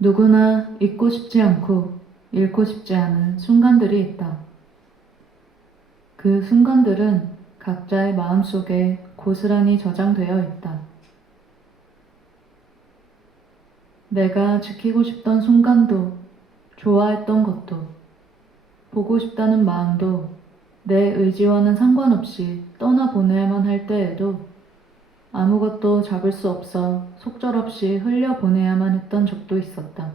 누구나 잊고 싶지 않고 잃고 싶지 않은 순간들이 있다. 그 순간들은 각자의 마음속에 고스란히 저장되어 있다. 내가 지키고 싶던 순간도, 좋아했던 것도, 보고 싶다는 마음도 내 의지와는 상관없이 떠나보내야만 할 때에도 아무것도 잡을 수 없어 속절없이 흘려보내야만 했던 적도 있었다.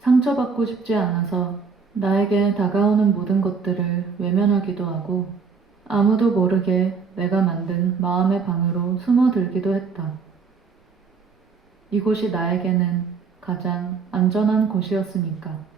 상처받고 싶지 않아서 나에게 다가오는 모든 것들을 외면하기도 하고 아무도 모르게 내가 만든 마음의 방으로 숨어들기도 했다. 이곳이 나에게는 가장 안전한 곳이었으니까.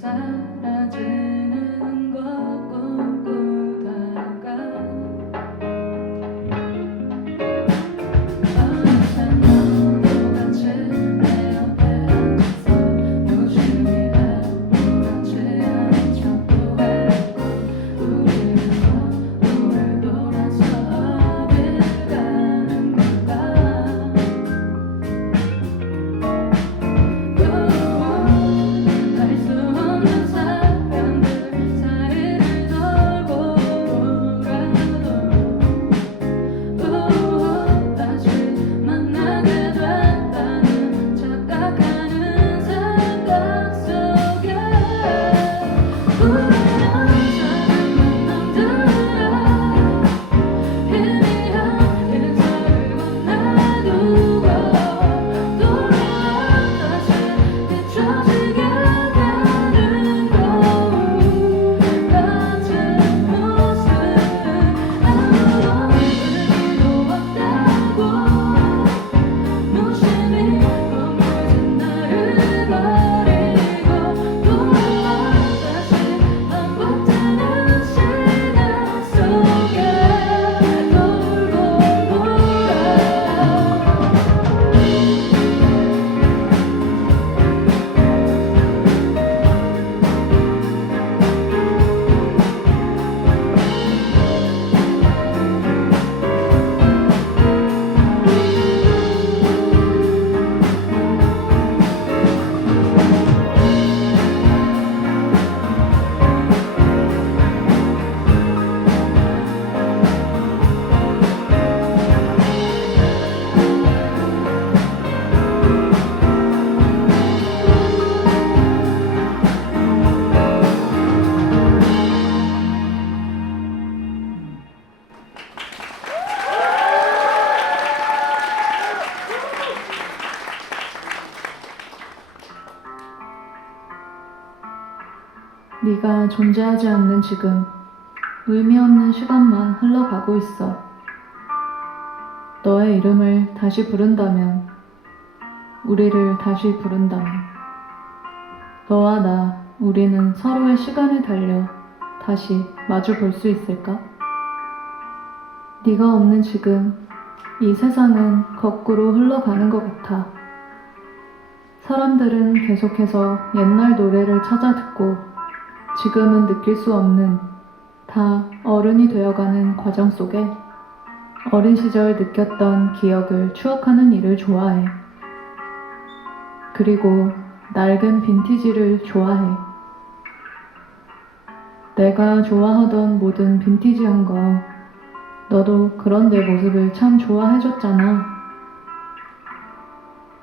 사라지는 것 꿈꾸다가 어느새 너도 같이 내 옆에 앉아서 유심히 아무렇지 않은 척도 했고 우리는 너를 돌아서 어딜 가는 걸까 알 수 없는 사람들 사이를 돌고 돌아도 다시 만나게 된다는 착각하는 생각 속에 우연찮은 만남들이야 희미한 인사를 건네두고 다시 잊혀지게 되는 거울 같은 모습 아무런 의미도 없다고 무심히 머무진 나를 버리고 다시 반복되는 시간 속에 돌고 돌아 네가 존재하지 않는 지금 의미 없는 시간만 흘러가고 있어. 너의 이름을 다시 부른다면, 우리를 다시 부른다면, 너와 나, 우리는 서로의 시간을 달려 다시 마주 볼 수 있을까? 네가 없는 지금, 이 세상은 거꾸로 흘러가는 것 같아. 사람들은 계속해서 옛날 노래를 찾아 듣고 지금은 느낄 수 없는 다 어른이 되어가는 과정 속에 어린 시절 느꼈던 기억을 추억하는 일을 좋아해. 그리고 낡은 빈티지를 좋아해. 내가 좋아하던 모든 빈티지한 거 너도 그런 내 모습을 참 좋아해줬잖아.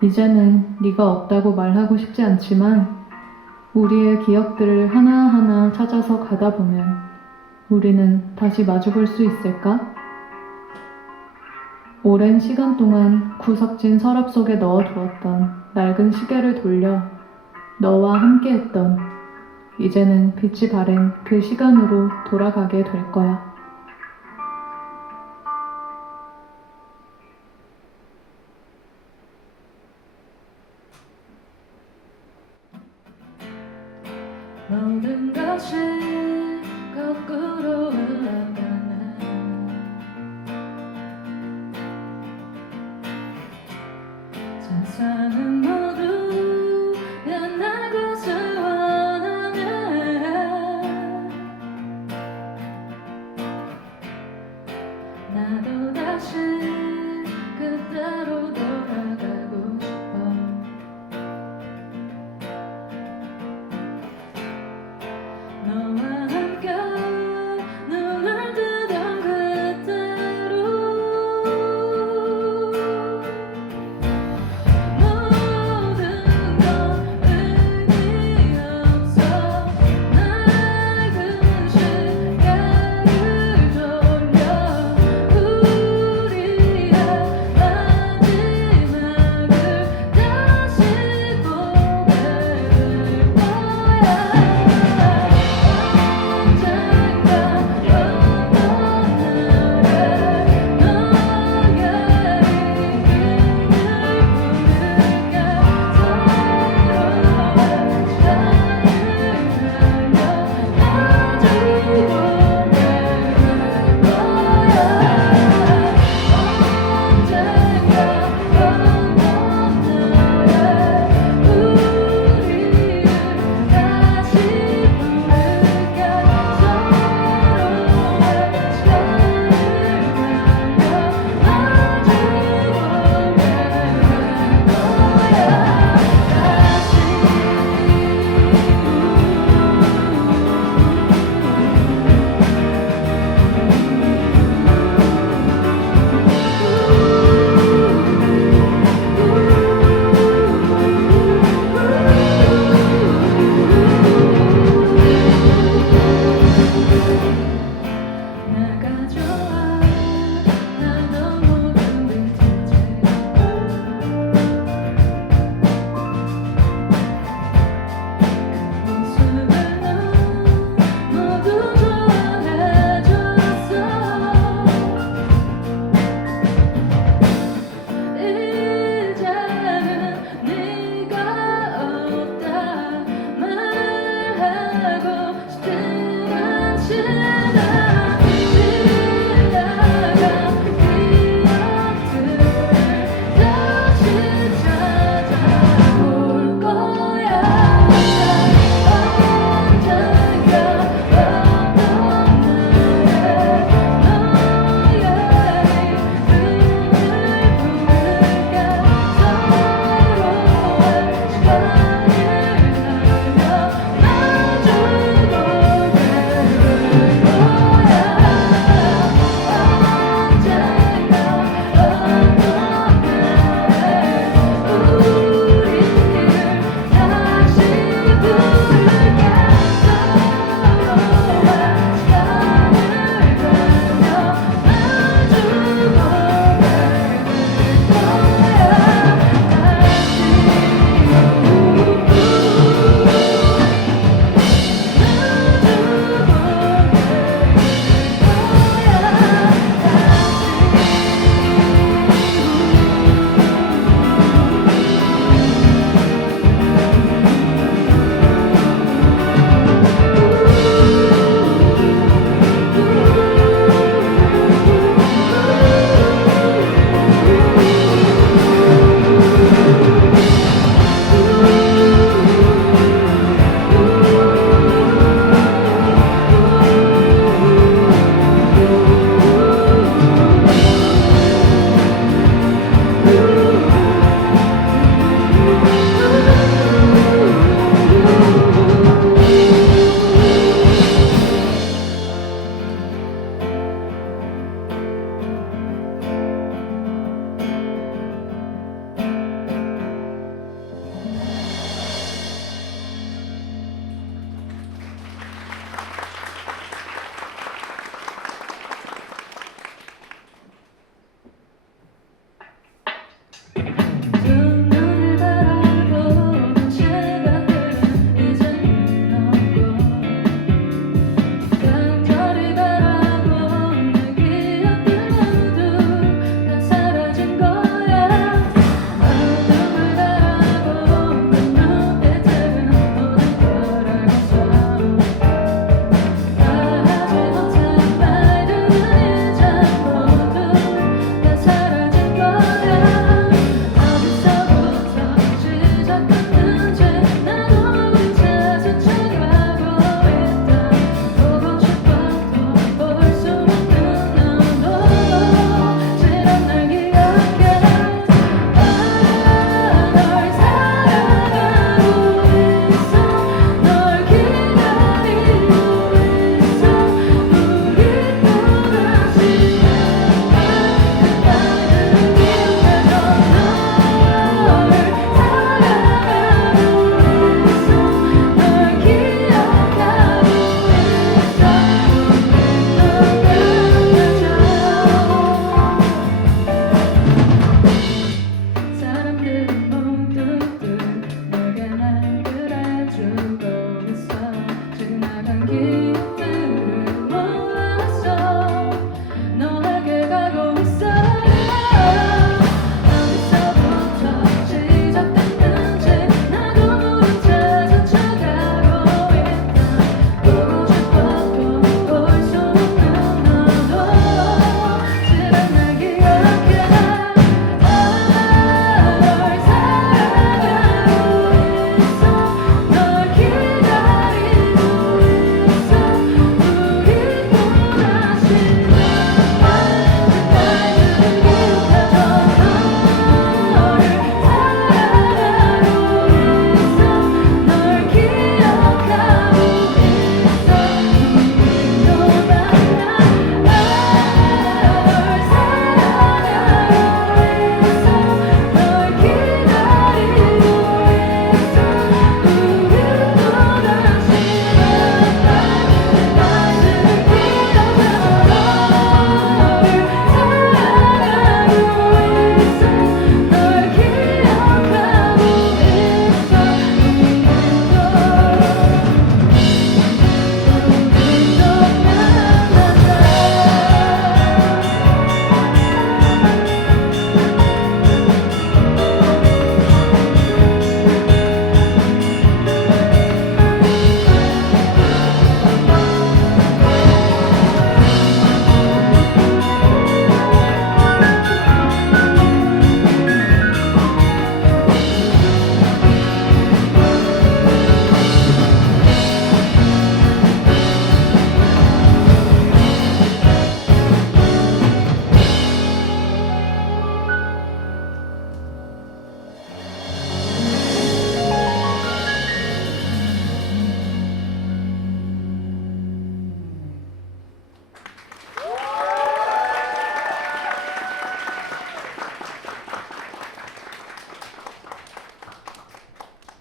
이제는 네가 없다고 말하고 싶지 않지만 우리의 기억들을 하나하나 찾아서 가다 보면 우리는 다시 마주볼 수 있을까? 오랜 시간 동안 구석진 서랍 속에 넣어두었던 낡은 시계를 돌려 너와 함께했던 이제는 빛이 바랜 그 시간으로 돌아가게 될 거야. 모든 것이 거꾸로 흘러가네. 세상은 모두 변할 것을 원하네. 나도 다시 그때로 돌아가고 싶어. 너와 함께 눈을 길들을 몰라서 너에게 가고 있어. 어디서부터 시작됐는지 나도 모른 채 스쳐가고 있다. 보고 싶어도 볼 수 없는 너도 지난 날 기억해. 널 사랑하고 있어. 널 기다리고 있어. 우리 또다시 그날들을 기억하던 너를 사랑하고 있어. 널 기억하고 있어. 우리 또 만나. 널 사랑하고 있어. 널 기다리고 있어. 우리 또다시 그날들을 기억하던 너를 사랑하고 있어. 널 기억하고 있어. 우리 또 만나자.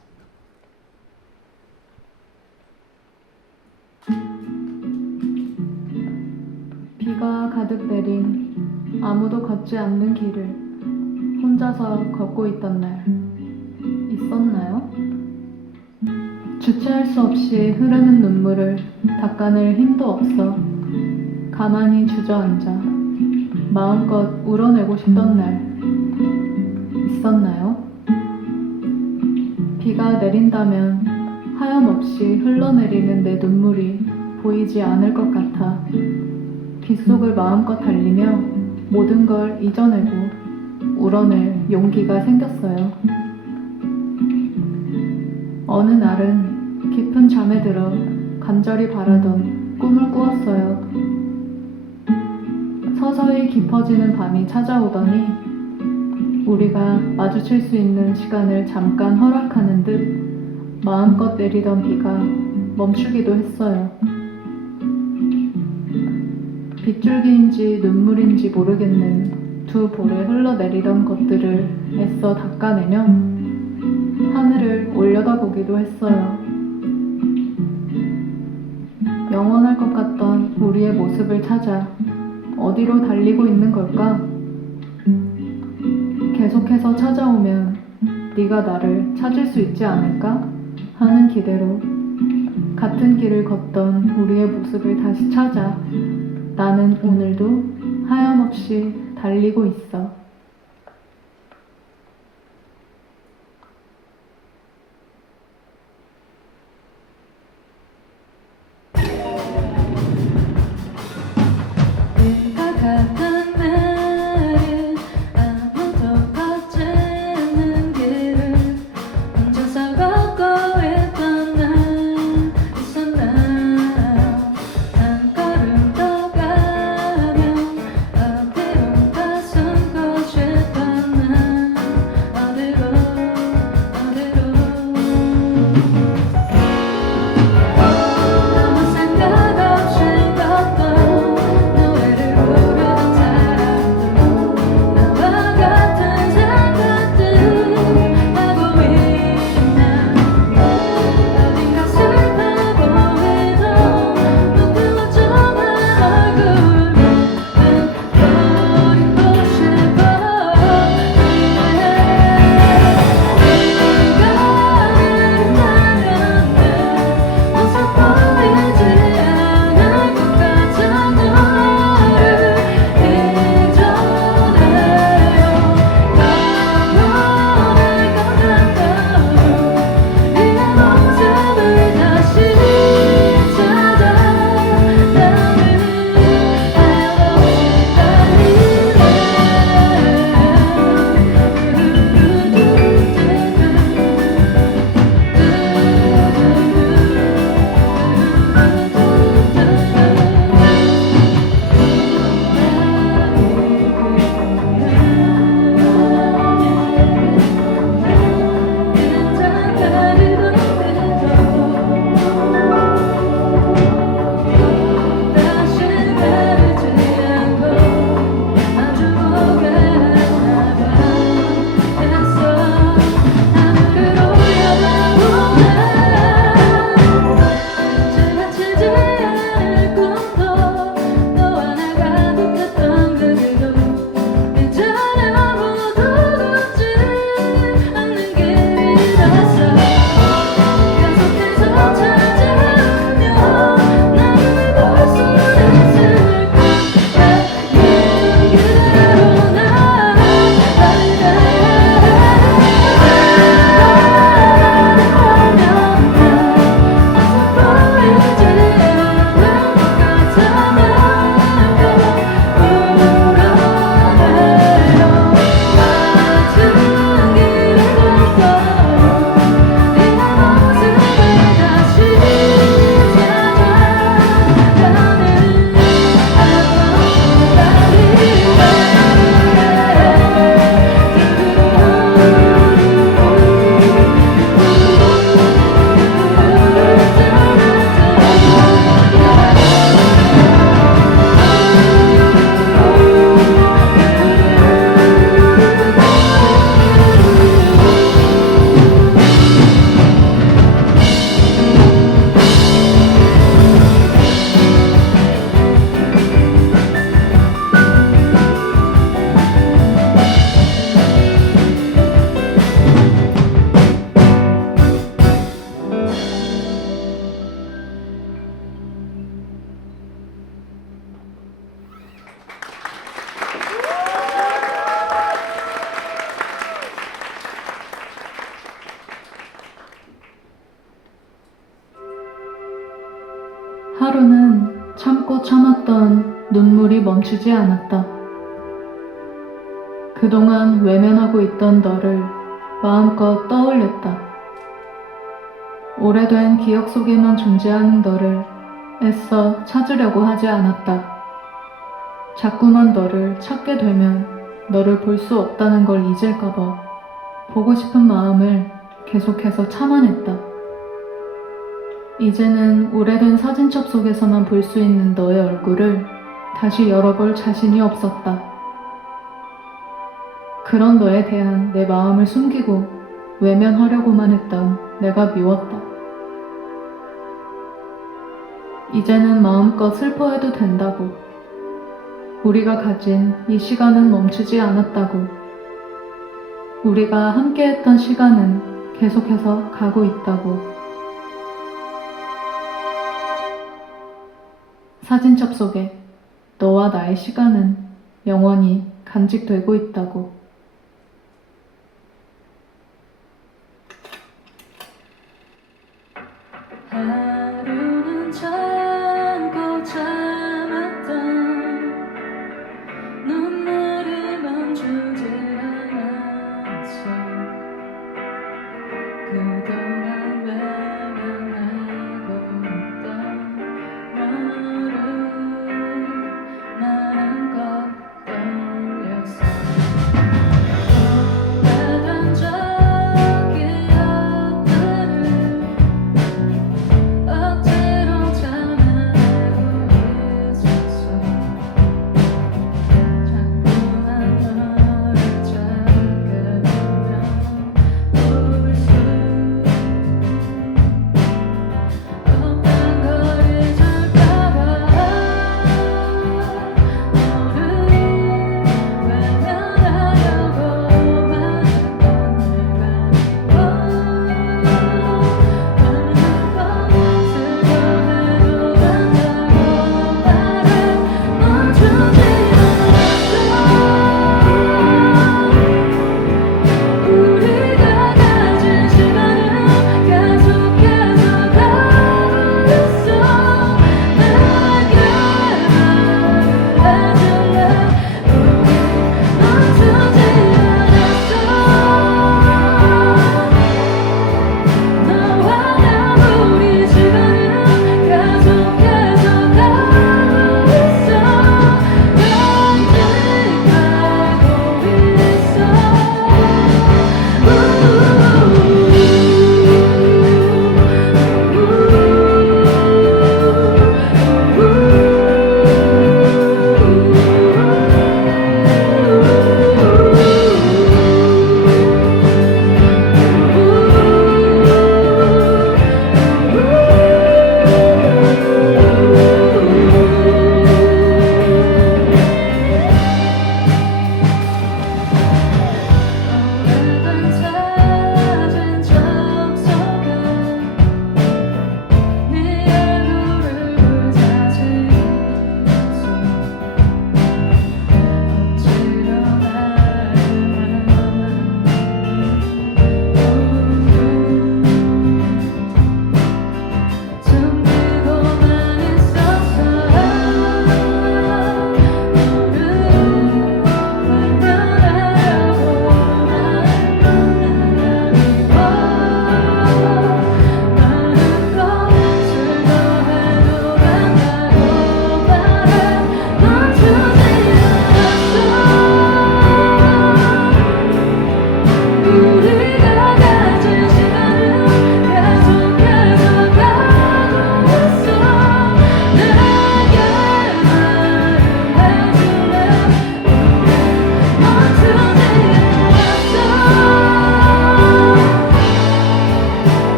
비가 가득 내린 아무도 걷지 않는 길을 혼자서 걷고 있던 날 있었나요? 주체할 수 없이 흐르는 눈물을 닦아낼 힘도 없어 가만히 주저앉아 마음껏 울어내고 싶던 날 있었나요? 비가 내린다면 하염없이 흘러내리는 내 눈물이 보이지 않을 것 같아 빗속을 마음껏 달리며 모든 걸 잊어내고 울어낼 용기가 생겼어요. 어느 날은 깊은 잠에 들어 간절히 바라던 꿈을 꾸었어요. 서서히 깊어지는 밤이 찾아오더니 우리가 마주칠 수 있는 시간을 잠깐 허락하는 듯 마음껏 내리던 비가 멈추기도 했어요. 빗줄기인지 눈물인지 모르겠는 두 볼에 흘러내리던 것들을 애써 닦아내며 하늘을 올려다보기도 했어요. 영원할 것 같던 우리의 모습을 찾아 어디로 달리고 있는 걸까? 계속해서 찾아오면 네가 나를 찾을 수 있지 않을까? 하는 기대로 같은 길을 걷던 우리의 모습을 다시 찾아 나는 오늘도 하염없이 달리고 있어. 비가 가던 날은 아무도 걷지 않는 길을 혼자서 걷고 있던 날 있었나요? 한 걸음 더 가면 어디론가 숨고 하루는 참고 참았던 눈물이 멈추지 않았다. 그동안 외면하고 있던 너를 마음껏 떠올렸다. 오래된 기억 속에만 존재하는 너를 애써 찾으려고 하지 않았다. 자꾸만 너를 찾게 되면 너를 볼 수 없다는 걸 잊을까봐 보고 싶은 마음을 계속해서 참아냈다. 이제는 오래된 사진첩 속에서만 볼 수 있는 너의 얼굴을 다시 열어볼 자신이 없었다. 그런 너에 대한 내 마음을 숨기고 외면하려고만 했던 내가 미웠다. 이제는 마음껏 슬퍼해도 된다고. 우리가 가진 이 시간은 멈추지 않았다고. 우리가 함께했던 시간은 계속해서 가고 있다고. 사진첩 속에 너와 나의 시간은 영원히 간직되고 있다고. 하루는 참고 참았던 눈물이 멈추질 않았어. 그동안 외면하고 있던 너를 마음껏 떠올렸어. 오래된 저 기억들을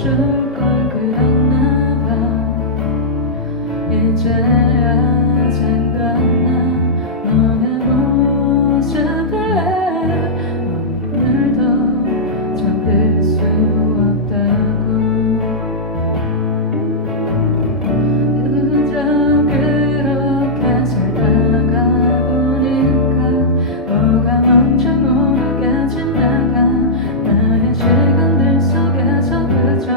줄 걸 그랬나 봐. 이제야 생각나 너의 모습에 오늘도 잠들 수 없다고. 그저 그렇게 살다가 보니까 뭐가 뭔지 모르게 지나가 나의 시간들 속에서 그저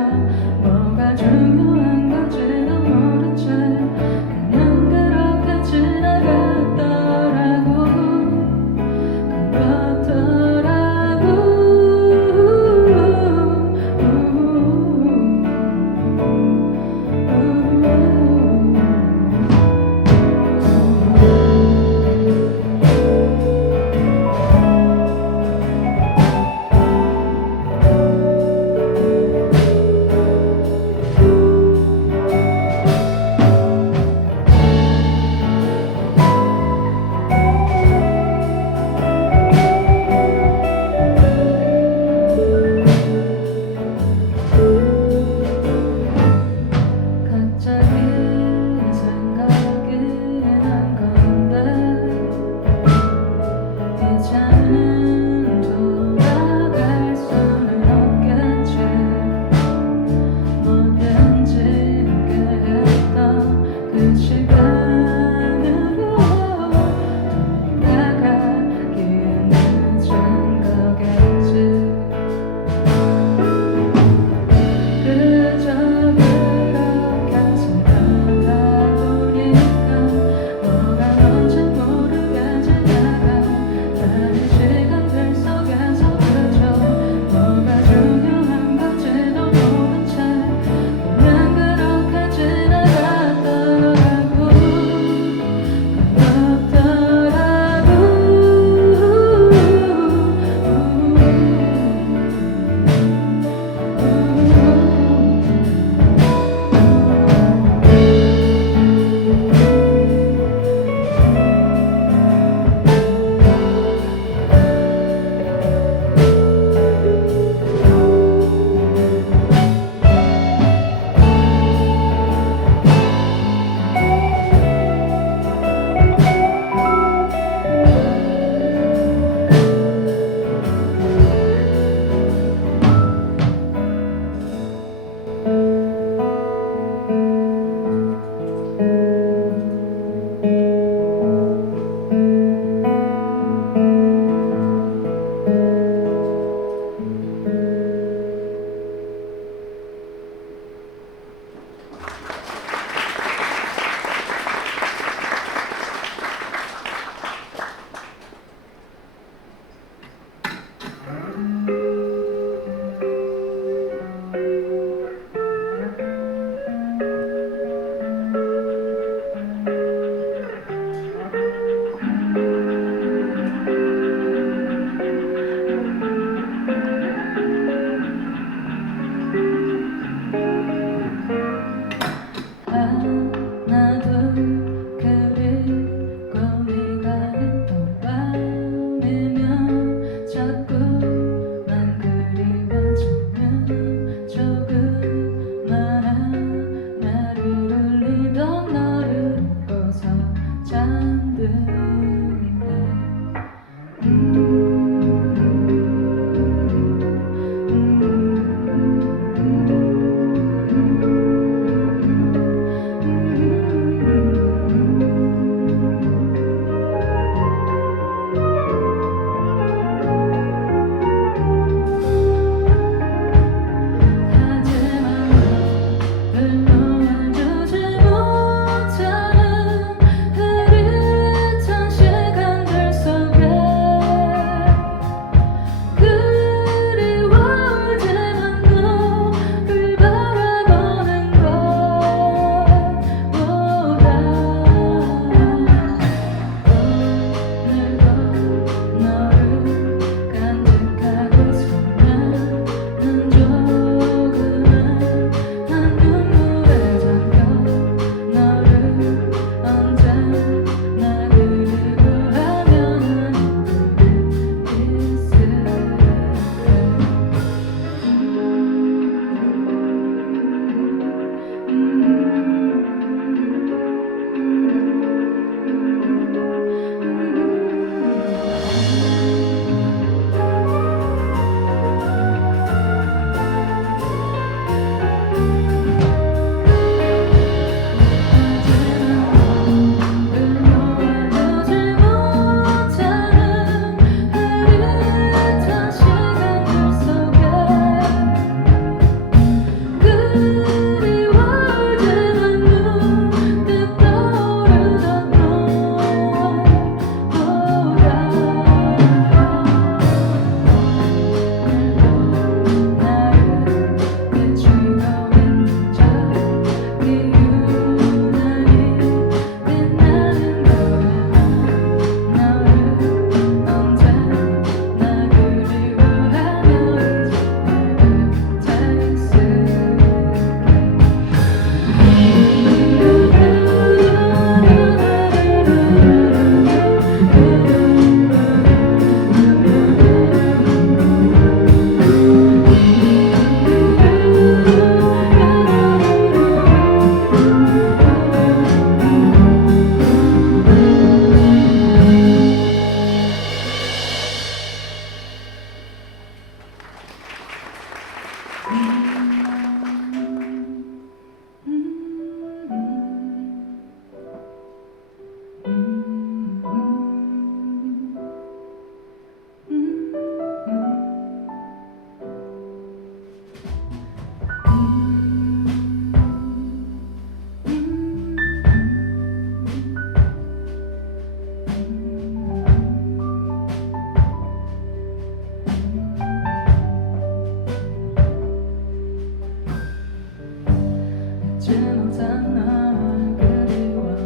잊지 못한 널 그리워해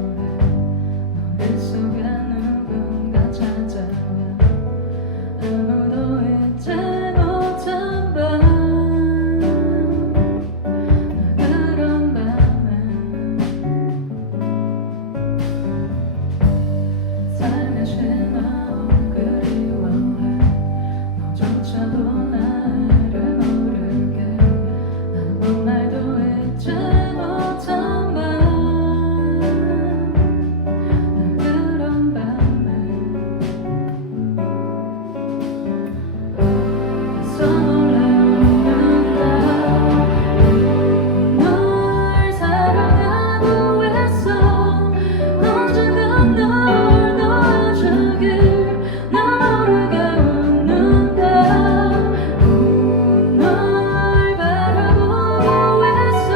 머릿속에 누군가 찾아와 아무도 잊지 못한 밤 그런 밤에 삶의 신호 그리워해 너조차도 나를 모르게 아무 말도 잊지 못한 밤 그런 밤에 애써 몰래 웃는다 널 사랑하고 있어 언젠가 널 놓아주길 나 모르게 웃는다 널 바라보고 있어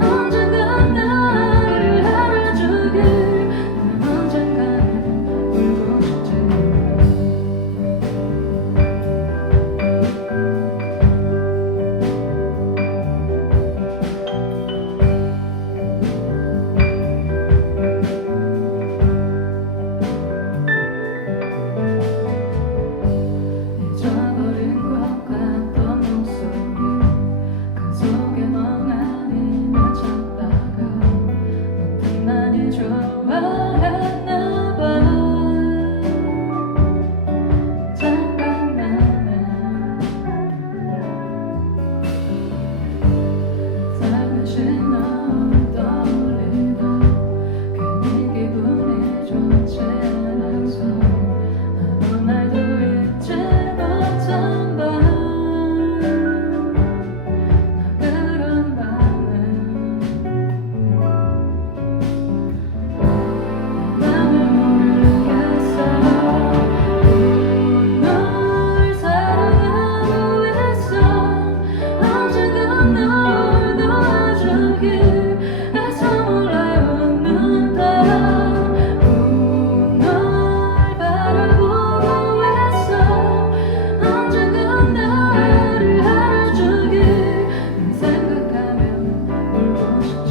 언젠가 나를 알아주길 난 언젠가는 울고 싶지 잊어버린 것 같던 목소리 그 속에 멍하니 날 찾다가 너를 많이 좋아했나 봐 생각나네 삶의 신호를 떠올리다 괜히 기분이 좋지 않아서 아무 말도 잊지 못한 밤 그런 밤에 맘을 모르겠어 널 사랑하고 있어 언젠가 널 놓아주길 애써 몰래 웃는다 널 바라보고 있어 언젠가 나를 알아주길 널 생각하면 울고 싶지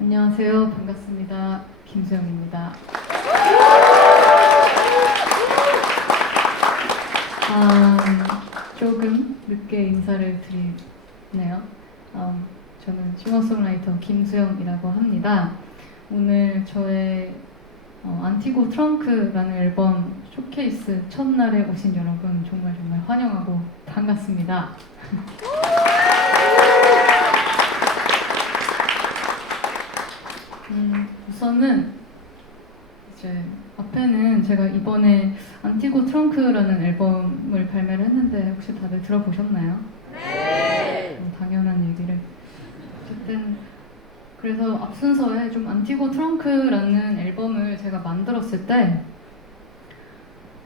안녕하세요. 반갑습니다. 김수영입니다. 조금 늦게 인사를 드리네요. 저는 싱어송라이터 김수영이라고 합니다. 오늘 저의 안티고 트렁크라는 앨범 쇼케이스 첫날에 오신 여러분 정말 환영하고 반갑습니다. 우선은 이제 앞에는 제가 이번에 안티고 트렁크라는 앨범을 발매를 했는데 혹시 다들 들어보셨나요? 네! 당연한 얘기를. 어쨌든 그래서 앞순서에 좀 안티고 트렁크라는 앨범을 제가 만들었을 때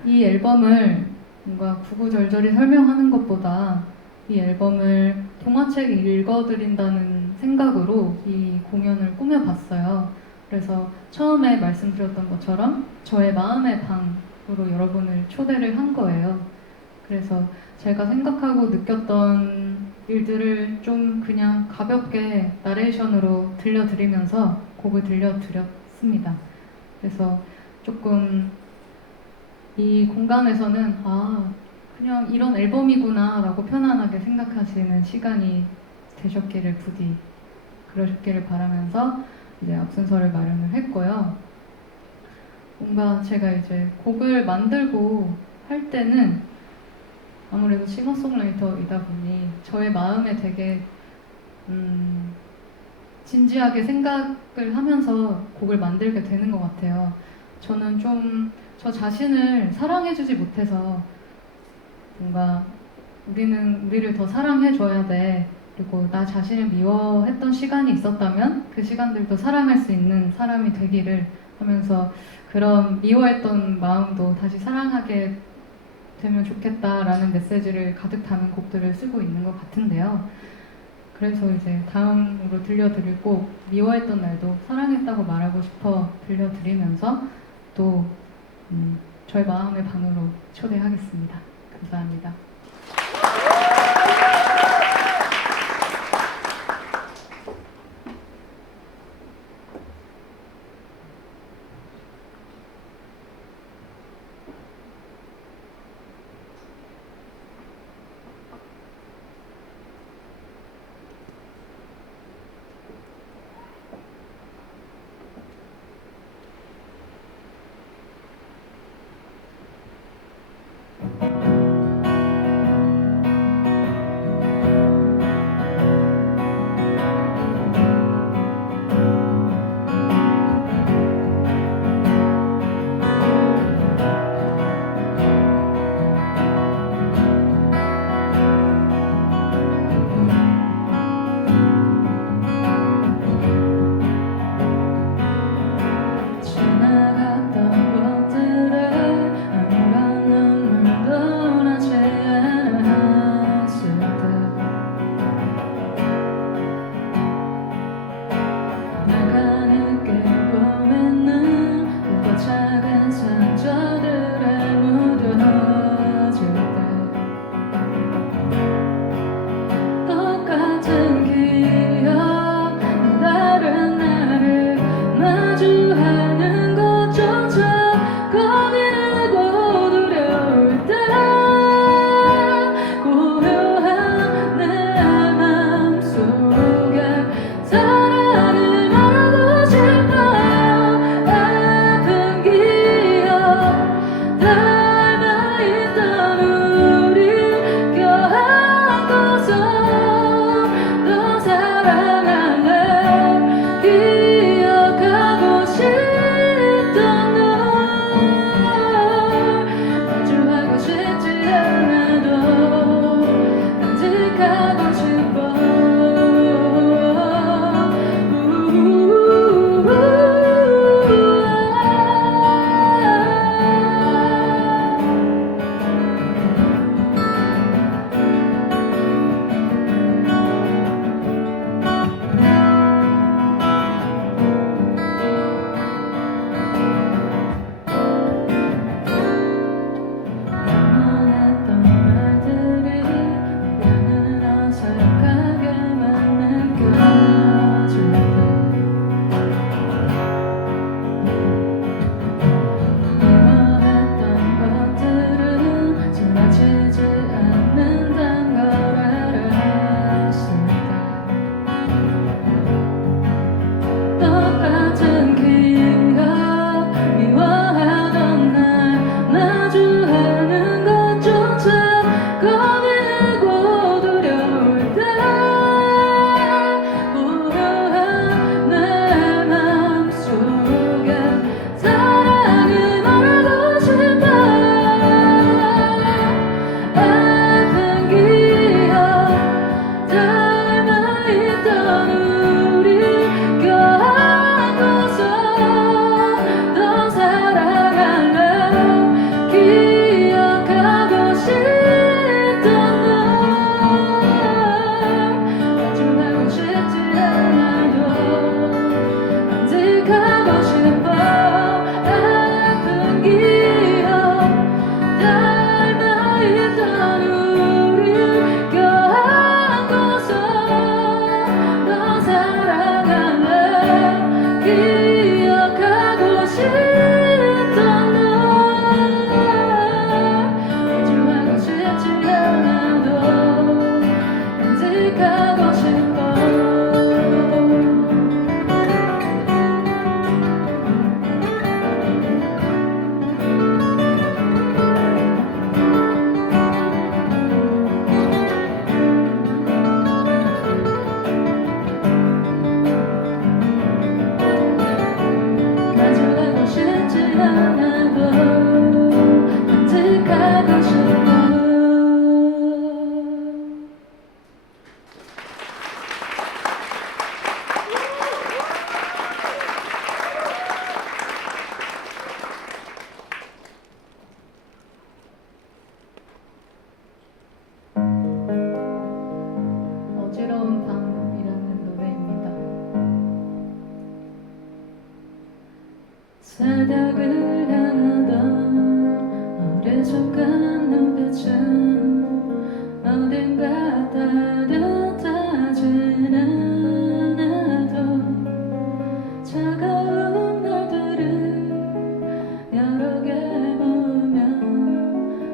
이 앨범을 뭔가 구구절절히 설명하는 것보다 이 앨범을 동화책 읽어드린다는 생각으로 이 공연을 꾸며봤어요. 그래서 처음에 말씀드렸던 것처럼 저의 마음의 방으로 여러분을 초대를 한 거예요. 그래서 제가 생각하고 느꼈던 일들을 좀 그냥 가볍게 나레이션으로 들려드리면서 곡을 들려드렸습니다. 그래서 조금 이 공간에서는 그냥 이런 앨범이구나 라고 편안하게 생각하시는 시간이 되셨기를 부디 그러셨기를 바라면서 이제 앞순서를 마련을 했고요. 뭔가 제가 이제 곡을 만들고 할 때는 아무래도 싱어송라이터이다 보니 저의 마음에 되게 진지하게 생각을 하면서 곡을 만들게 되는 것 같아요. 저는 좀 저 자신을 사랑해주지 못해서 뭔가 우리는 우리를 더 사랑해줘야 돼. 그리고 나 자신을 미워했던 시간이 있었다면 그 시간들도 사랑할 수 있는 사람이 되기를 하면서 그런 미워했던 마음도 다시 사랑하게 되면 좋겠다라는 메시지를 가득 담은 곡들을 쓰고 있는 것 같은데요. 그래서 이제 다음으로 들려드릴 곡 미워했던 날도 사랑했다고 말하고 싶어 들려드리면서 또 저의 마음의 방으로 초대하겠습니다. 감사합니다. 새벽을 향하던 어리숙한 눈빛은 어딘가 따뜻하지는 않아도 차가운 날들을 여러 개 모으면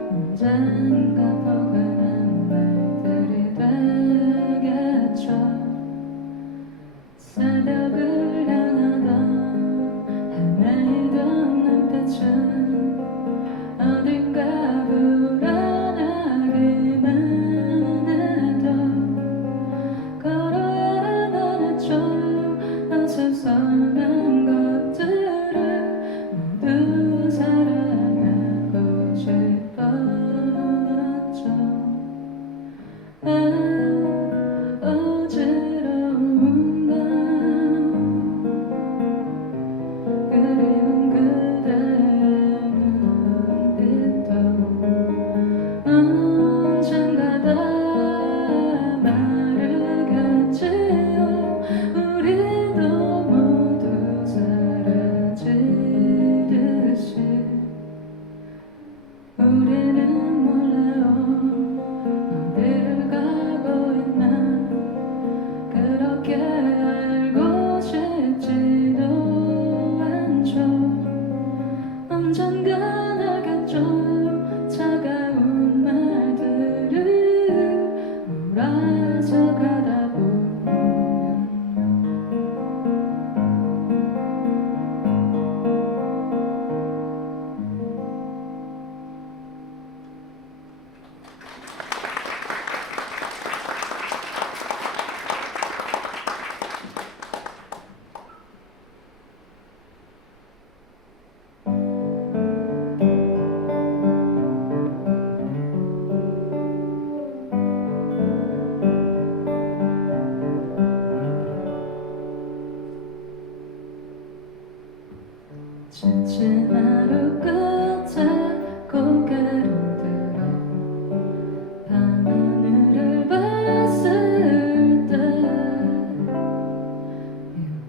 언젠가 포근한 날들이 되겠죠. 새벽을 향하던 헤매이던 눈빛은 어딘가 불안하기만 해도 걸어야만 했죠. 어수선한 것들을 모두 사랑하고 싶었죠. 어지러운 밤 그리운 그대의 눈빛도 언젠가 다 마르겠지요. 우리도 모두 사라지듯이 우리는 몰라요. 어디를 가고 있나 그렇게 알고 싶지도 않죠. 언젠간 알겠죠. 차가운 말들을 몰아서 가다 보면 지친 하루 끝에 고개를 들어 밤하늘을 봤을 때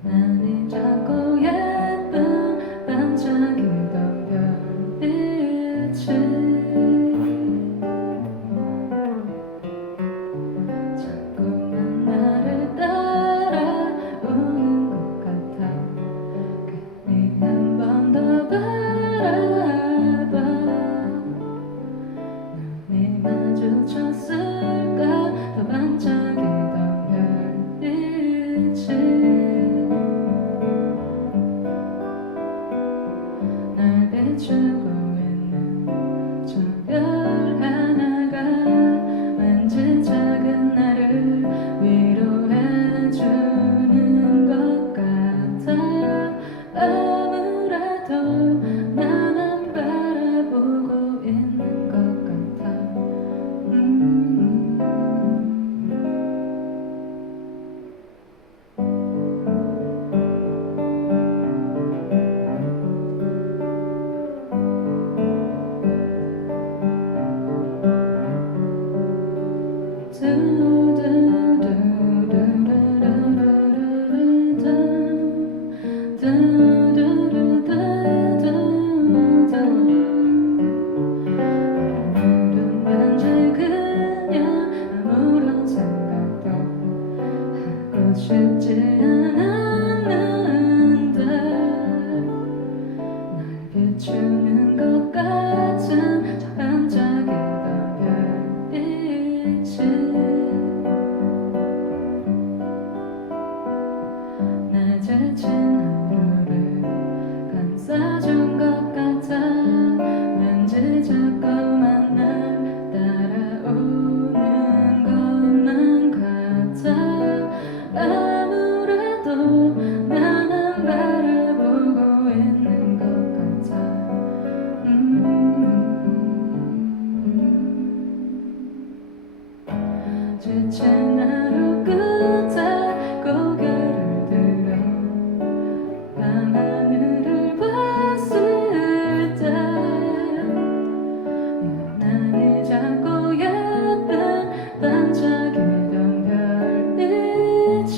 유난히 작고 예쁜 반짝이던 별빛이 자꾸만 나를 따라오는 것 같아. 괜히 한 번 더 바라봐. 눈이 마주쳤을까 더 반짝이던 별빛이 날 비추고 있는 저 별 하나가 왠지 작은 나를 위로해주는 것 같아. 아무래도 나만 바라보고 있는 것 같아. 오늘은 왠지 그냥 아무런 생각도 하고 싶지 않았는데 날 비추는 것 같은 저 반짝이던 별빛이 날 지친 하루를 감싸준 것 같아. 왠지 자꾸만 날 따라오는 것만 같아. 아무래도 나만 바라보고 있는 것 같아. 지친 하루 끝에 고개를 들어 밤하늘을 봤을 때 유난히 작고 예쁜 반짝이던 별빛이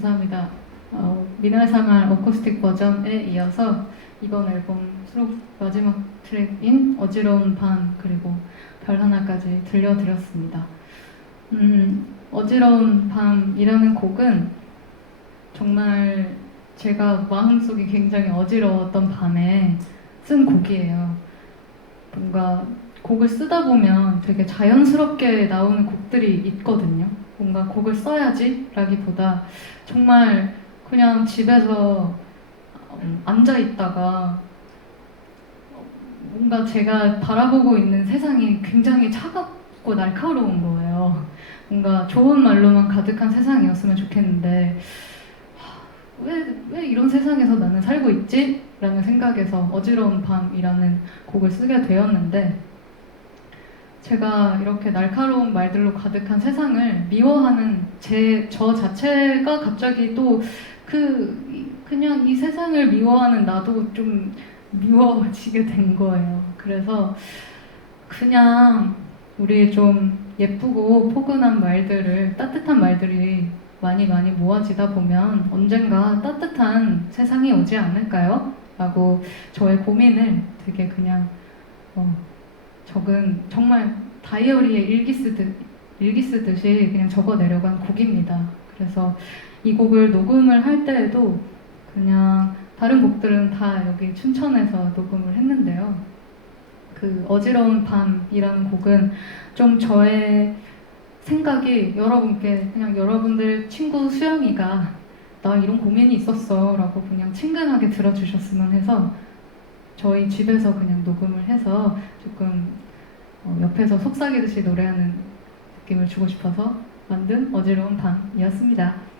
감사합니다. 미날사말 어쿠스틱 버전에 이어서 이번 앨범 수록 마지막 트랙인 어지러운 밤 그리고 별 하나까지 들려드렸습니다. 어지러운 밤이라는 곡은 정말 제가 마음속이 굉장히 어지러웠던 밤에 쓴 곡이에요. 뭔가 곡을 쓰다 보면 되게 자연스럽게 나오는 곡들이 있거든요. 뭔가 곡을 써야지 라기보다 정말 그냥 집에서 앉아 있다가 뭔가 제가 바라보고 있는 세상이 굉장히 차갑고 날카로운 거예요. 뭔가 좋은 말로만 가득한 세상이었으면 좋겠는데 왜 이런 세상에서 나는 살고 있지? 라는 생각에서 어지러운 밤이라는 곡을 쓰게 되었는데 제가 이렇게 날카로운 말들로 가득한 세상을 미워하는 저 자체가 갑자기 또 그냥 이 세상을 미워하는 나도 좀 미워지게 된 거예요. 그래서 그냥 우리 좀 예쁘고 포근한 말들을, 따뜻한 말들이 많이 모아지다 보면 언젠가 따뜻한 세상이 오지 않을까요? 라고 저의 고민을 되게 그냥 적은 정말 다이어리에 일기 쓰듯이 그냥 적어 내려간 곡입니다. 그래서 이 곡을 녹음을 할 때에도 그냥 다른 곡들은 다 여기 춘천에서 녹음을 했는데요. 그 어지러운 밤이라는 곡은 좀 저의 생각이 여러분께 그냥 여러분들 친구 수영이가 나 이런 고민이 있었어 라고 그냥 친근하게 들어주셨으면 해서 저희 집에서 그냥 녹음을 해서 조금 옆에서 속삭이듯이 노래하는 느낌을 주고 싶어서 만든 어지러운 밤이었습니다.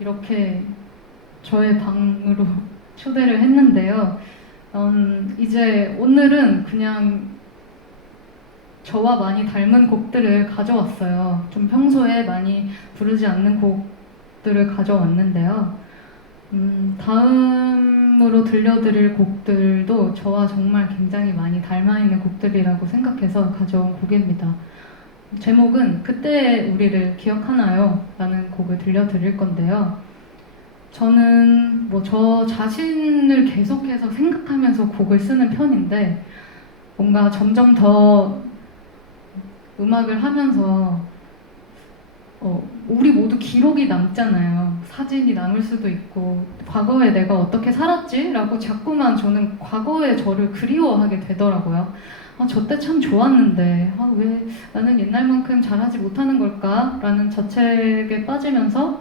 이렇게 저의 방으로 초대를 했는데요. 이제 오늘은 그냥 저와 많이 닮은 곡들을 가져왔어요. 좀 평소에 많이 부르지 않는 곡들을 가져왔는데요. 다음으로 들려드릴 곡들도 저와 정말 굉장히 많이 닮아있는 곡들이라고 생각해서 가져온 곡입니다. 제목은 그때의 우리를 기억하나요? 라는 곡을 들려드릴 건데요. 저는 저 자신을 계속해서 생각하면서 곡을 쓰는 편인데 뭔가 점점 더 음악을 하면서 우리 모두 기록이 남잖아요. 사진이 남을 수도 있고 과거에 내가 어떻게 살았지? 라고 자꾸만 저는 과거의 저를 그리워하게 되더라고요. 저 때 참 좋았는데 왜 나는 옛날만큼 잘하지 못하는 걸까? 라는 자책에 빠지면서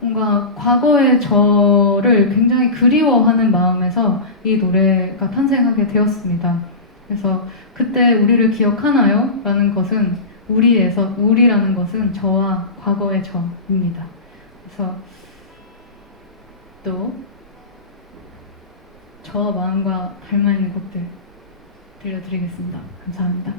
뭔가 과거의 저를 굉장히 그리워하는 마음에서 이 노래가 탄생하게 되었습니다. 그래서 그때 우리를 기억하나요? 라는 것은 우리라는 것은 저와 과거의 저입니다. 그래서 또 저와 마음과 닮아있는 곡들 들려드리겠습니다. 감사합니다.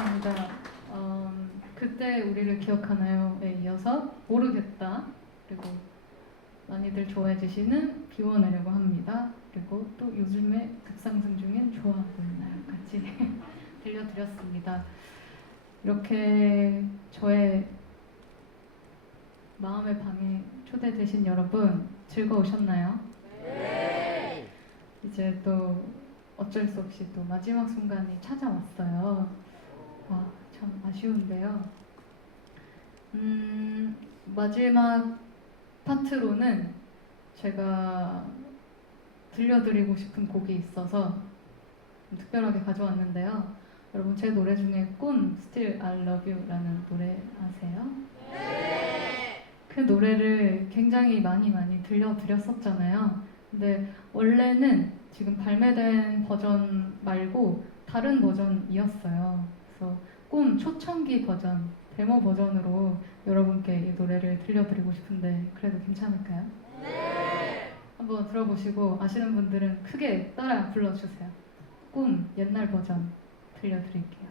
감사합니다. 그때 우리를 기억하나요에 이어서 모르겠다, 그리고 많이들 좋아해 주시는 비워내려고 합니다, 그리고 또 요즘에 급상승 중인 좋아 보이나요까지 들려드렸습니다. 이렇게 저의 마음의 방에 초대되신 여러분 즐거우셨나요? 네. 이제 또 어쩔 수 없이 또 마지막 순간이 찾아왔어요. 참 아쉬운데요. 마지막 파트로는 제가 들려드리고 싶은 곡이 있어서 특별하게 가져왔는데요. 여러분 제 노래 중에 꿈, Still I Love You라는 노래 아세요? 네! 그 노래를 굉장히 많이 들려드렸었잖아요. 근데 원래는 지금 발매된 버전 말고 다른 버전이었어요. 그래서 꿈 초창기 버전, 데모 버전으로 여러분께 이 노래를 들려드리고 싶은데 그래도 괜찮을까요? 네! 한번 들어보시고 아시는 분들은 크게 따라 불러주세요. 꿈 옛날 버전 들려드릴게요.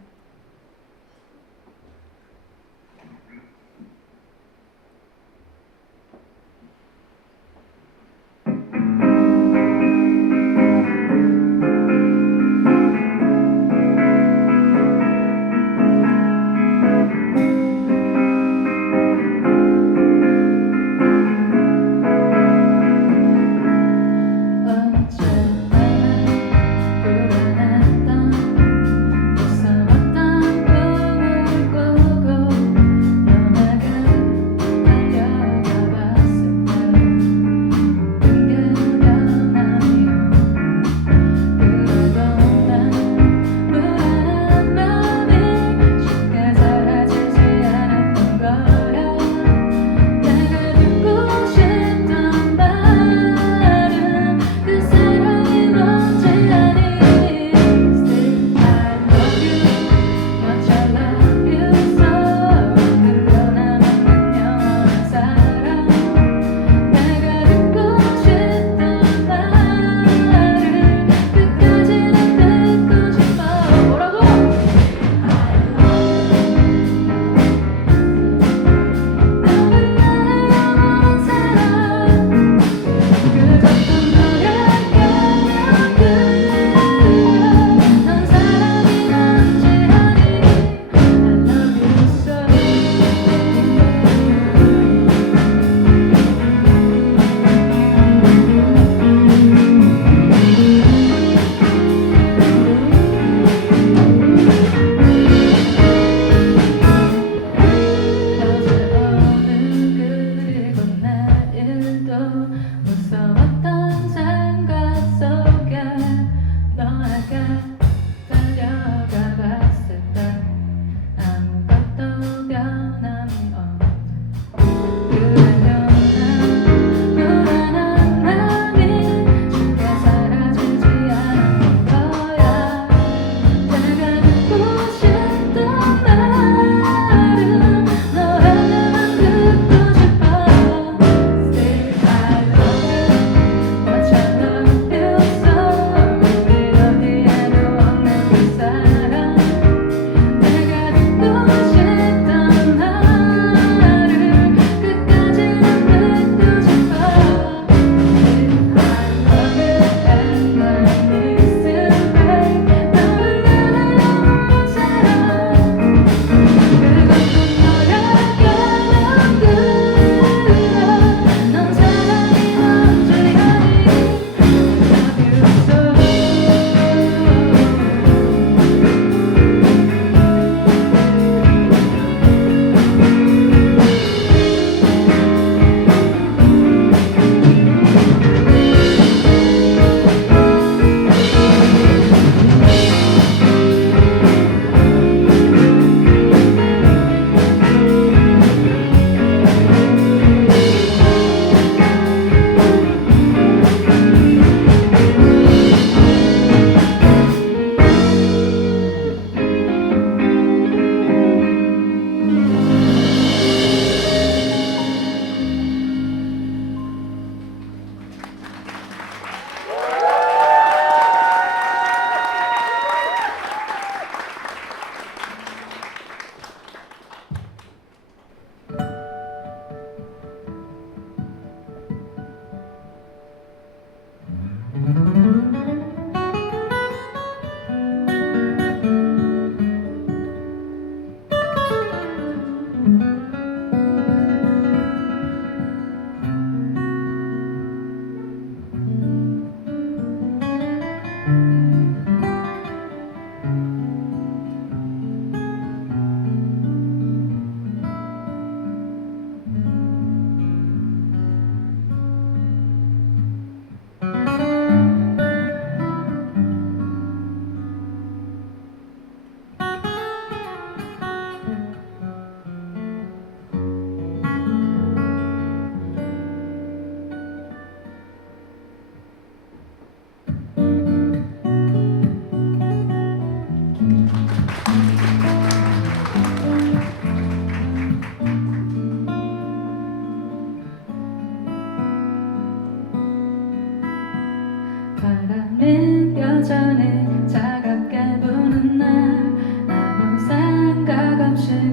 어쩌다가 불안했던 무서웠던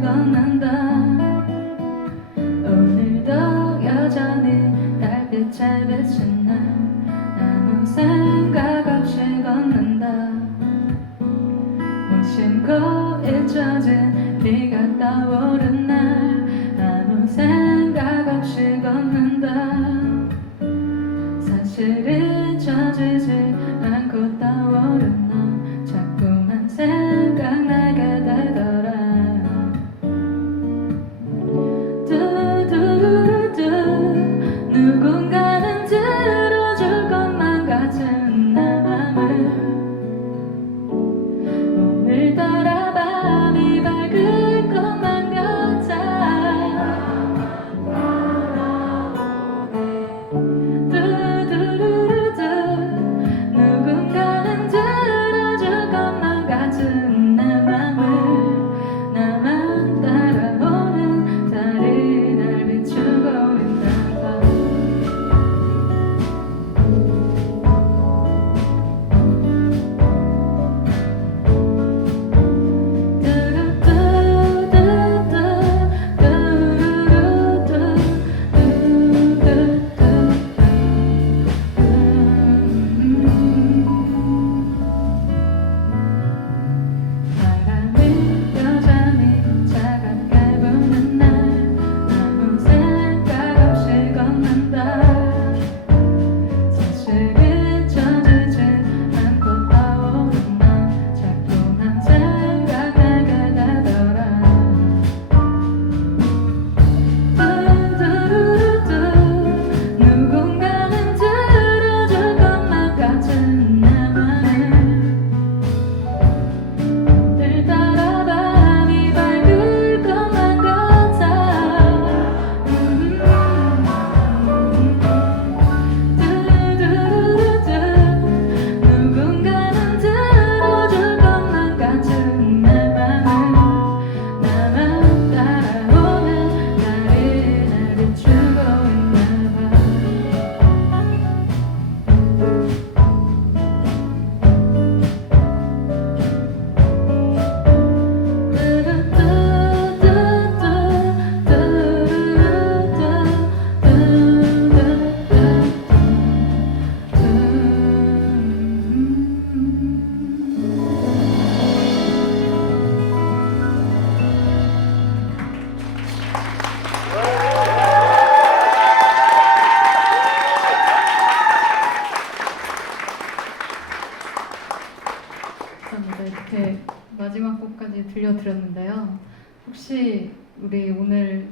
걷는다. 오늘도 여전히 달빛에 비친 날 아무 생각 없이 걷는다. 무심코 잊혀진 네가 떠오른 날 아무 생각 없이 걷는다. 사실 잊혀지지 않고 떠오른 너 자꾸만 생각나게 되더라. 두두두두 누군가는 들어줄 것만 같은 내 맘을 오늘따라 밤이 밝을 것만 같아. 두두두두 누군가는 들어줄 것만 같은 내 맘을 나만 따라오는 달이 날 비추고 있나 봐. 바람이 여전히 차갑게 부는 날 아무 생각 없이 걷는다. 사실 잊혀지지 않고 떠오른 너 자꾸만 생각나게 되더라. 두두두두 누군가는 들어줄 것만 같은 내 맘을 오늘따라 밤이 밝을 것만 같아. 두두두두 누군가는 들어줄 것만 같은 내 맘을 나만 따라오는 달이 날 비추고 있나 봐. 감사합니다. 이렇게 마지막 곡까지 들려드렸는데요. 혹시 우리 오늘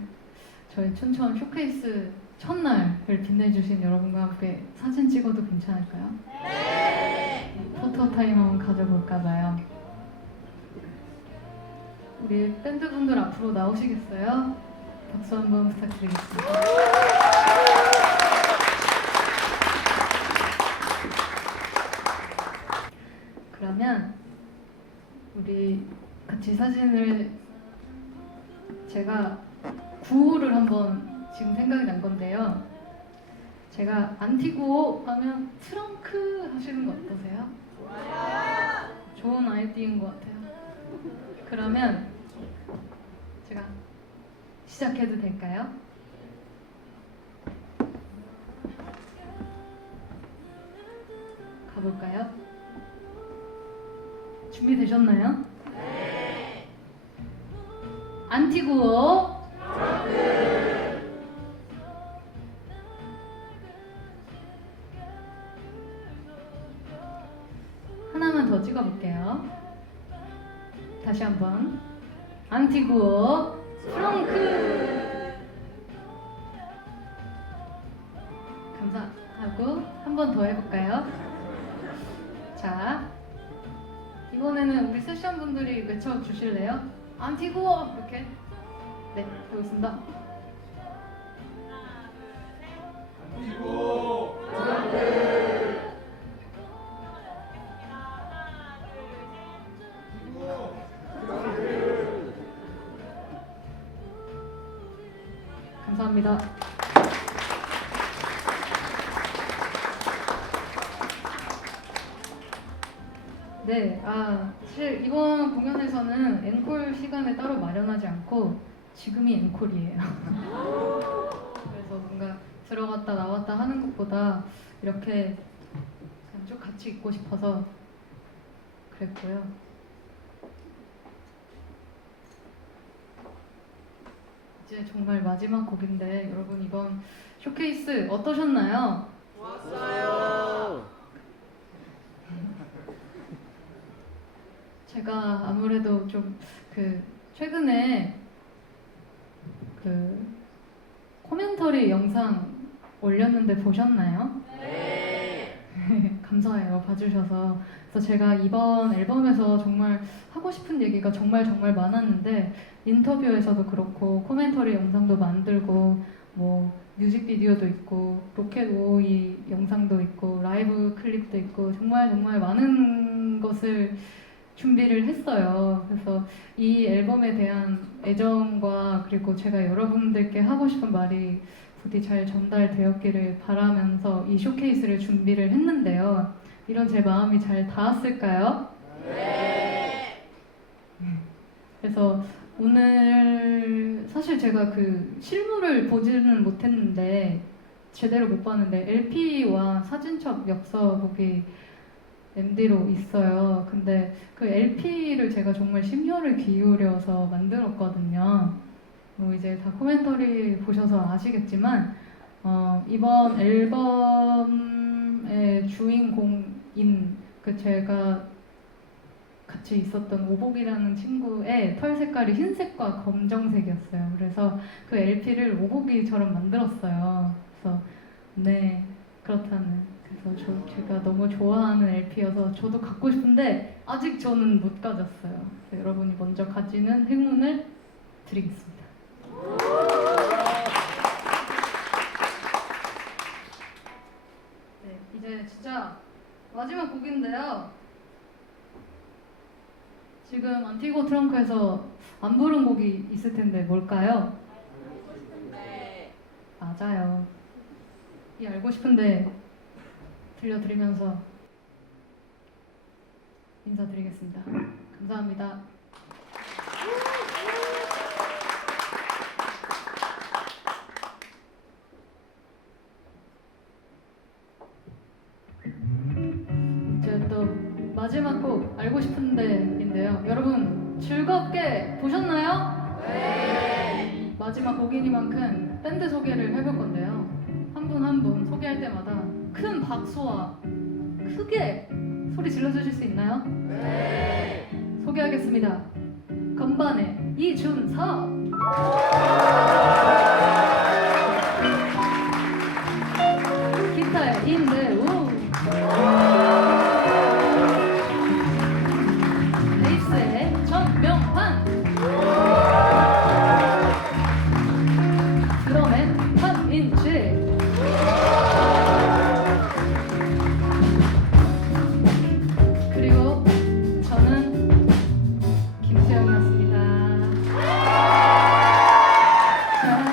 저희 춘천 쇼케이스 첫날을 빛내주신 여러분과 함께 사진 찍어도 괜찮을까요? 네! 포토 타임 한번 가져볼까봐요. 우리 밴드분들 앞으로 나오시겠어요? 박수 한번 부탁드리겠습니다. 그러면 우리 같이 사진을 제가 구호를 한번 지금 생각이 난 건데요. 제가 안티구호 하면 트렁크 하시는 거 어떠세요? 좋은 아이디어인 것 같아요. 그러면 제가 시작해도 될까요? 가볼까요? 준비되셨나요? 네. 안티구호. 하나만 더 찍어볼게요. 다시 한번. 안티구호 트렁크. 감사하고 한 번 더 해볼까요? 자, 이번에는 우리 세션 분들이 외쳐주실래요? 안티구호 이렇게. 네, 해보겠습니다. 안티구호 감사합니다. 네, 사실 이번 공연에서는 앵콜 시간을 따로 마련하지 않고 지금이 앵콜이에요. 그래서 뭔가 들어갔다 나왔다 하는 것보다 이렇게 그냥 쭉 같이 있고 싶어서 그랬고요. 이제 정말 마지막 곡인데 여러분 이번 쇼케이스 어떠셨나요? 제가 아무래도 좀 최근에 코멘터리 영상 올렸는데 보셨나요? 네. 감사해요. 봐주셔서. 그래서 제가 이번 앨범에서 정말 하고 싶은 얘기가 정말 많았는데 인터뷰에서도 그렇고 코멘터리 영상도 만들고 뭐 뮤직비디오도 있고 로켓 오이 영상도 있고 라이브 클립도 있고 정말 많은 것을 준비를 했어요. 그래서 이 앨범에 대한 애정과 그리고 제가 여러분들께 하고 싶은 말이 부디 잘 전달되었기를 바라면서 이 쇼케이스를 준비를 했는데요. 이런 제 마음이 잘 닿았을까요? 네! 그래서 오늘 사실 제가 실물을 보지는 못했는데 제대로 못 봤는데 LP와 사진첩 엽서북이 MD로 있어요. 근데 그 LP를 제가 정말 심혈을 기울여서 만들었거든요. 뭐 이제 다 코멘터리 보셔서 아시겠지만 이번 앨범의 주인공인 제가 같이 있었던 오복이라는 친구의 털 색깔이 흰색과 검정색이었어요. 그래서 그 LP를 오복이처럼 만들었어요. 그래서 네, 그렇다는. 그래서 제가 너무 좋아하는 LP여서 저도 갖고 싶은데 아직 저는 못 가졌어요. 그래서 여러분이 먼저 가지는 행운을 드리겠습니다. 네, 이제 진짜 마지막 곡인데요. 지금 안티고 트렁크에서 안 부른 곡이 있을 텐데 뭘까요? 맞아요. 이 알고 싶은데 들려드리면서 인사드리겠습니다. 감사합니다. 이제 또 마지막 곡 알고 싶은데인데요. 여러분 즐겁게 보셨나요? 네. 마지막 곡이니만큼 밴드 소개를 해볼 건데요. 한 분 한 분 소개할 때마다 큰 박수와 크게 소리 질러주실 수 있나요? 네. 소개하겠습니다. 건반의 이준석, 기타의 임대우, 베이스의 전명환, 드럼의 박인지, 그리고 저는 김수영이었습니다. 자,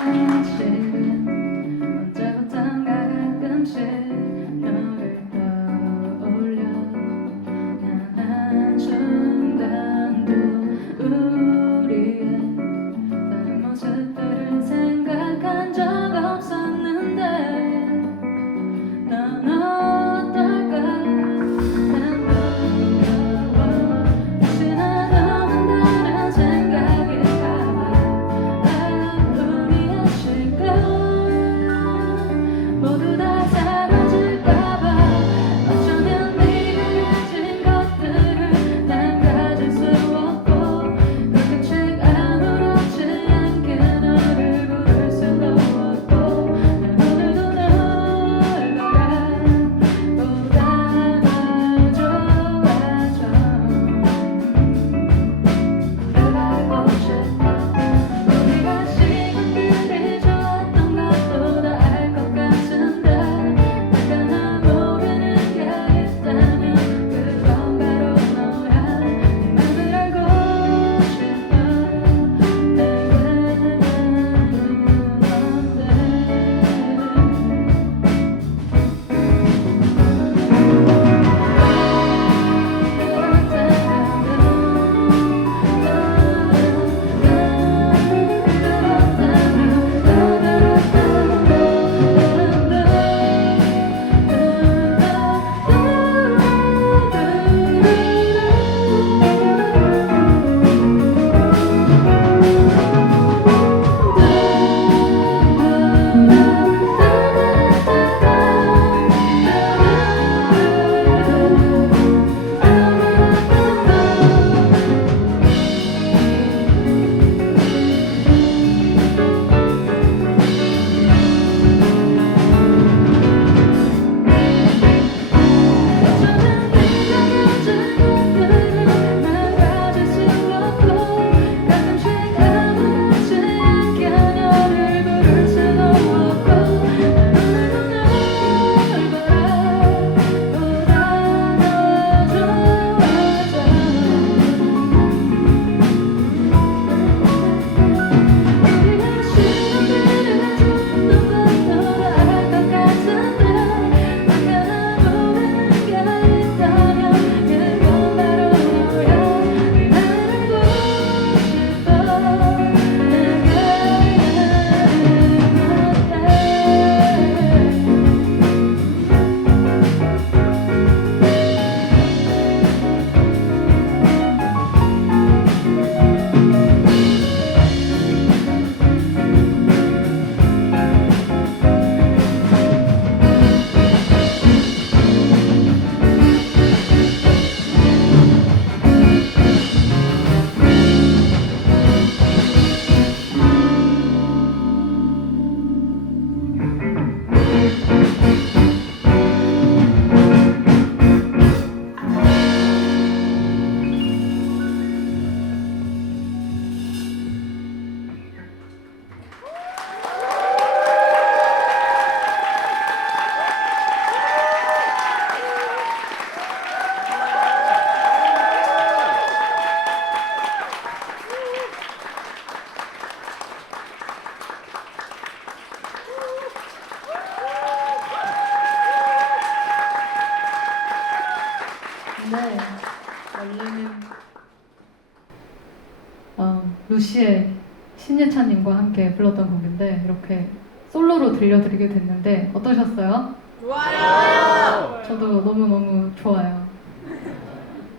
루시의 신예찬님과 함께 불렀던 곡인데 이렇게 솔로로 들려드리게 됐는데 어떠셨어요? 좋아요! 저도 너무너무 좋아요.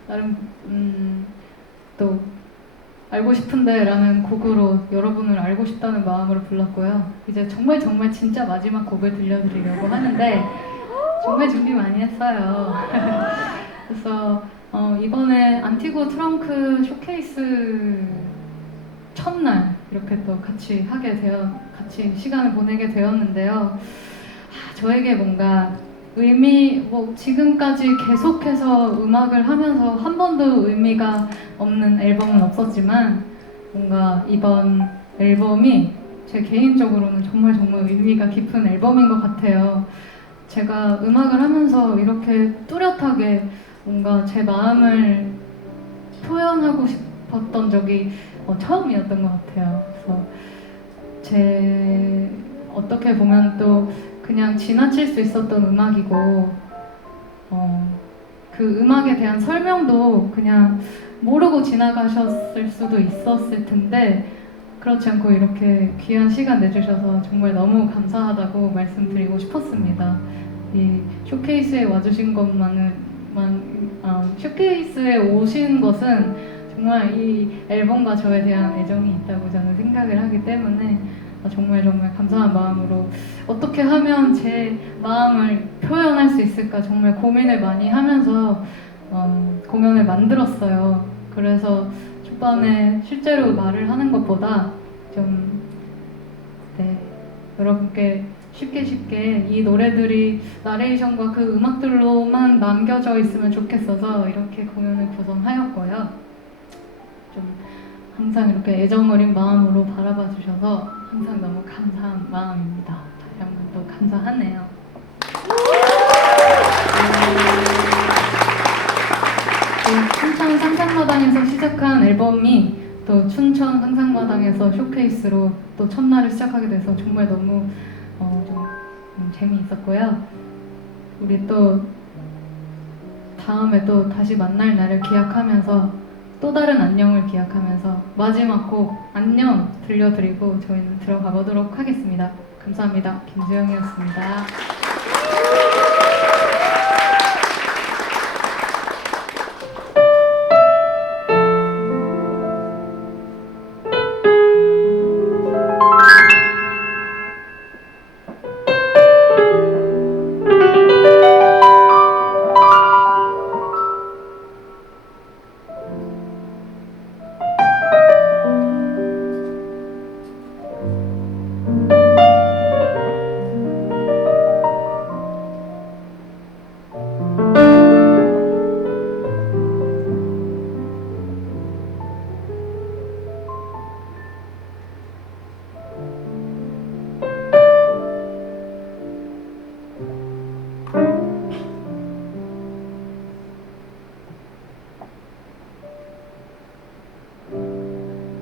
나름 또 알고 싶은데 라는 곡으로 여러분을 알고 싶다는 마음으로 불렀고요. 이제 정말 진짜 마지막 곡을 들려드리려고 하는데 정말 준비 많이 했어요. 그래서 이번에 안티고 트렁크 쇼케이스 첫날 이렇게 또 같이 같이 시간을 보내게 되었는데요. 저에게 뭔가 지금까지 계속해서 음악을 하면서 한 번도 의미가 없는 앨범은 없었지만 뭔가 이번 앨범이 제 개인적으로는 정말 의미가 깊은 앨범인 것 같아요. 제가 음악을 하면서 이렇게 뚜렷하게 뭔가 제 마음을 표현하고 싶었던 적이 처음이었던 것 같아요. 그래서 어떻게 보면 또 그냥 지나칠 수 있었던 음악이고 그 음악에 대한 설명도 그냥 모르고 지나가셨을 수도 있었을 텐데 그렇지 않고 이렇게 귀한 시간 내주셔서 정말 너무 감사하다고 말씀드리고 싶었습니다. 이 쇼케이스에 와주신 쇼케이스에 오신 것은 정말 이 앨범과 저에 대한 애정이 있다고 저는 생각을 하기 때문에 정말 감사한 마음으로 어떻게 하면 제 마음을 표현할 수 있을까 정말 고민을 많이 하면서 공연을 만들었어요. 그래서 초반에 실제로 말을 하는 것보다 좀 여러분께 쉽게 이 노래들이 나레이션과 그 음악들로만 남겨져 있으면 좋겠어서 이렇게 공연을 구성하였고요. 좀 항상 이렇게 애정 어린 마음으로 바라봐 주셔서 항상 너무 감사한 마음입니다. 다시 한번 또 감사하네요. 춘천 상상마당에서 시작한 앨범이 또 춘천 상상마당에서 쇼케이스로 또 첫날을 시작하게 돼서 정말 너무 좀 재미있었고요. 우리 또 다음에 또 다시 만날 날을 기약하면서 또 다른 안녕을 기약하면서 마지막 곡 안녕 들려드리고 저희는 들어가 보도록 하겠습니다. 감사합니다. 김수영이었습니다.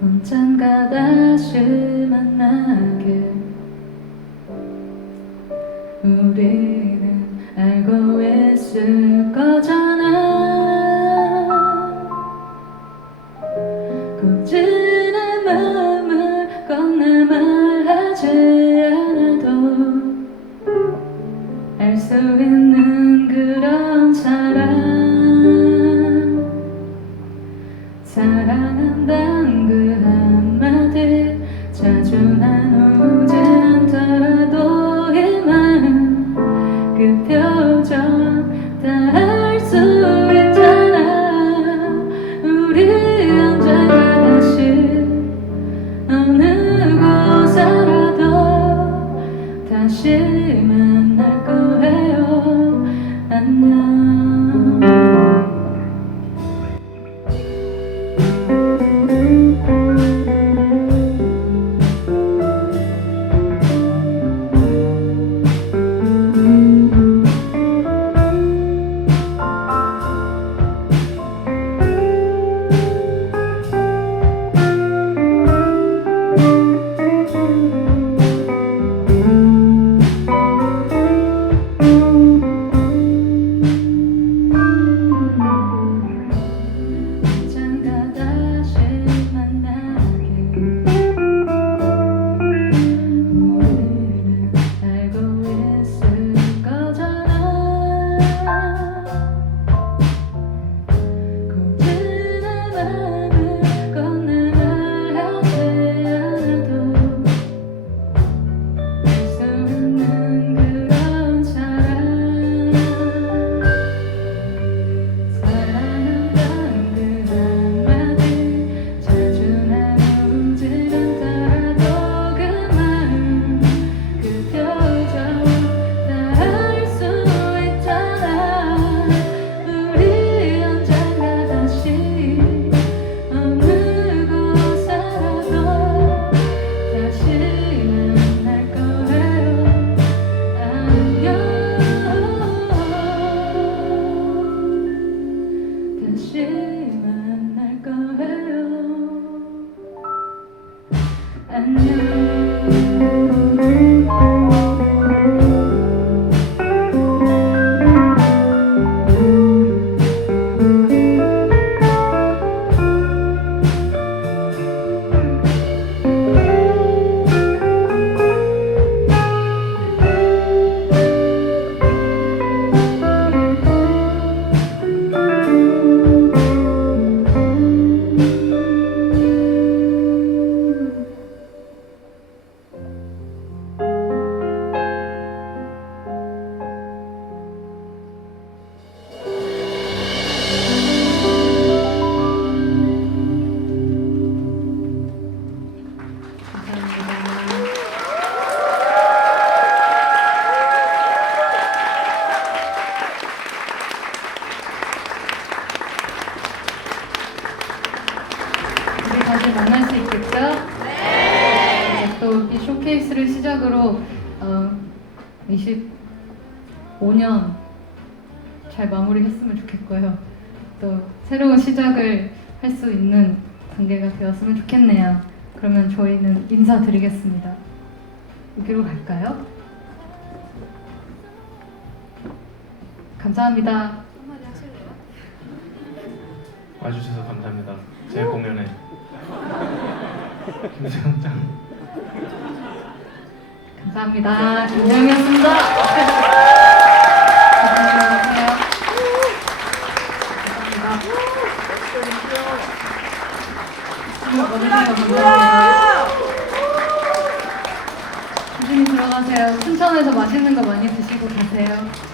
언젠가 다시 만나길 우리는 알고 있을 거잖아. 굳이 내 맘을 건네 말하지 않아도 알 수 있는 그런 사랑한단 그 한마디 자주 나누지 않더라도 이 마음 그 표정 다 알 수 있잖아. 우리 언젠가 다시 어느 곳에라도 다시 만날 거예요. 우리 다시 만날 수 있겠죠? 네. 또 이 쇼케이스를 시작으로 25년 잘 마무리했으면 좋겠고요. 또 새로운 시작을 할 수 있는 단계가 되었으면 좋겠네요. 그러면 저희는 인사드리겠습니다. 여기로 갈까요? 감사합니다. 한마디 하실래요? 와주셔서 감사합니다. 제 공연에 김세영 짱. 감사합니다. 김정이었습니다. 안녕하세요. 감사합니다. 조심히 들어가세요. 춘천에서 맛있는 거 많이 드시고 가세요.